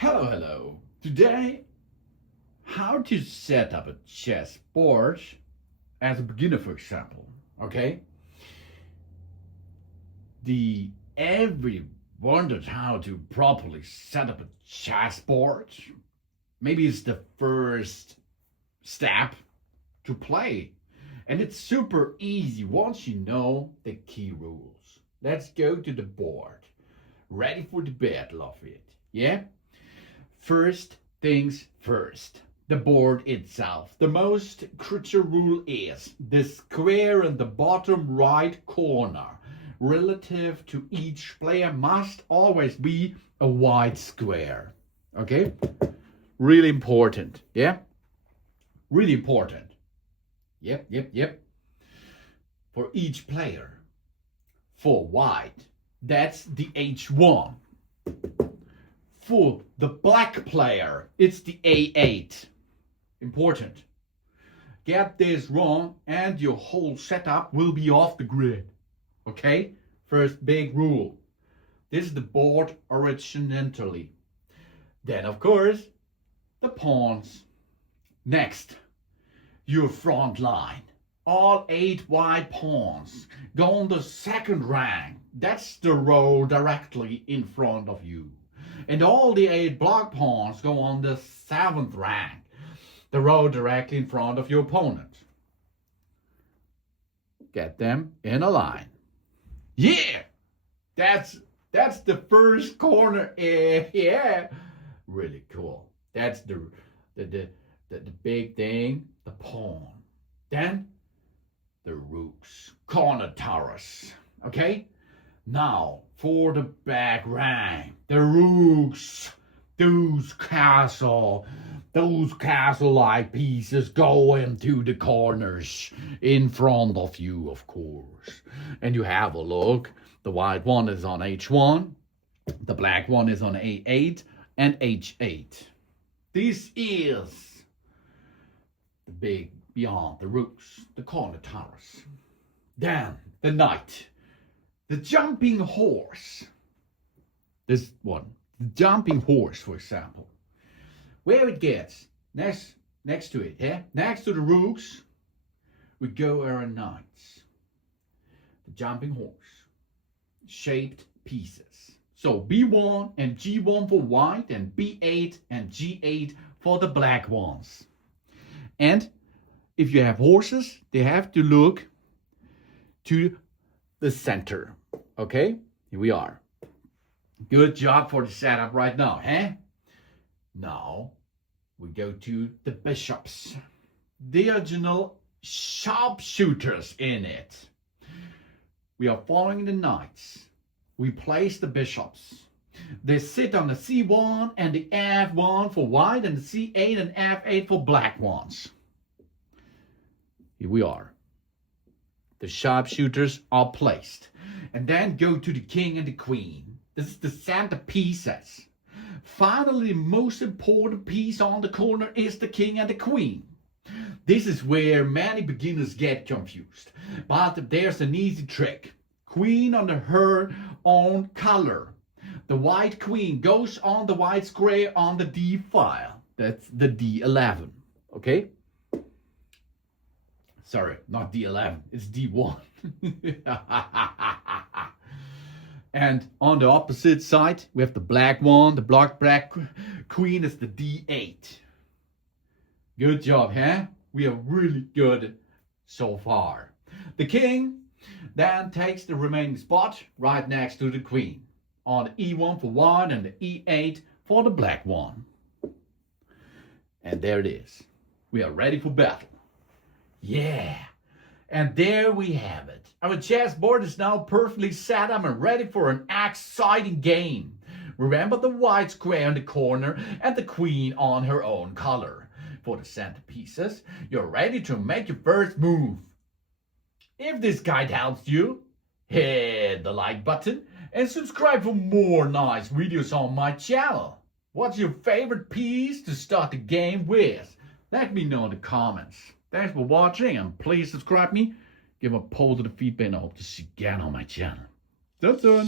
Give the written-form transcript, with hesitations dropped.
Hello. Today, how to set up a chessboard as a beginner, for example. Okay? Every wondered how to properly set up a chessboard. Maybe it's the first step to play. And it's super easy once you know the key rules. Let's go to the board. Ready for the battle of it. Yeah? First things first, the board itself. The most crucial rule is the square in the bottom right corner relative to each player must always be a white square. Okay? Really important. Yeah? Really important. Yep. For each player. For white, that's the H1. For the black player, it's the A8. Important. Get this wrong and your whole setup will be off the grid. Okay? First big rule. This is the board originally. Then, of course, the pawns. Next, your front line. All 8 white pawns go on the second rank. That's the row directly in front of you. And all the 8 black pawns go on the 7th rank, the row directly in front of your opponent. Get them in a line. Yeah, that's the first corner. Yeah, really cool. That's the big thing, the pawn. Then the rooks, corner towers. Okay. Now, for the back rank, the rooks, those castle-like pieces go into the corners in front of you, of course. And you have a look. The white one is on H1, the black one is on A8 and H8. This is the big beyond the rooks, the corner towers. Then the knight. The jumping horse. This one. The jumping horse, for example. Where it gets, next to it, yeah? Next to the rooks, we go our knights. The jumping horse. Shaped pieces. So B1 and G1 for white and B8 and G8 for the black ones. And if you have horses, they have to look to the center. Okay, here we are. Good job for the setup right now, huh? Now we go to the bishops. The original sharpshooters in it. We are following the knights. We place the bishops. They sit on the C1 and the F1 for white and the C8 and F8 for black ones. Here we are. The sharpshooters are placed. And then go to the king and the queen. This is the centerpieces. Finally, the most important piece on the corner is the king and the queen. This is where many beginners get confused. But there's an easy trick. Queen under her own color. The white queen goes on the white square on the D file. That's the D11. Okay? Sorry, not D11, it's D1. And on the opposite side, we have the black one. The black queen is the D8. Good job, huh? We are really good so far. The king then takes the remaining spot right next to the queen. On the E1 for white and the E8 for the black one. And there it is. We are ready for battle. Yeah, and there we have it. Our chessboard is now perfectly set up and ready for an exciting game. Remember the white square in the corner and the queen on her own color. For the centerpieces, you're ready to make your first move. If this guide helps you, hit the like button and subscribe for more nice videos on my channel. What's your favorite piece to start the game with? Let me know in the comments. Thanks for watching and please subscribe me, give a positive feedback and I hope to see you again on my channel. Till soon.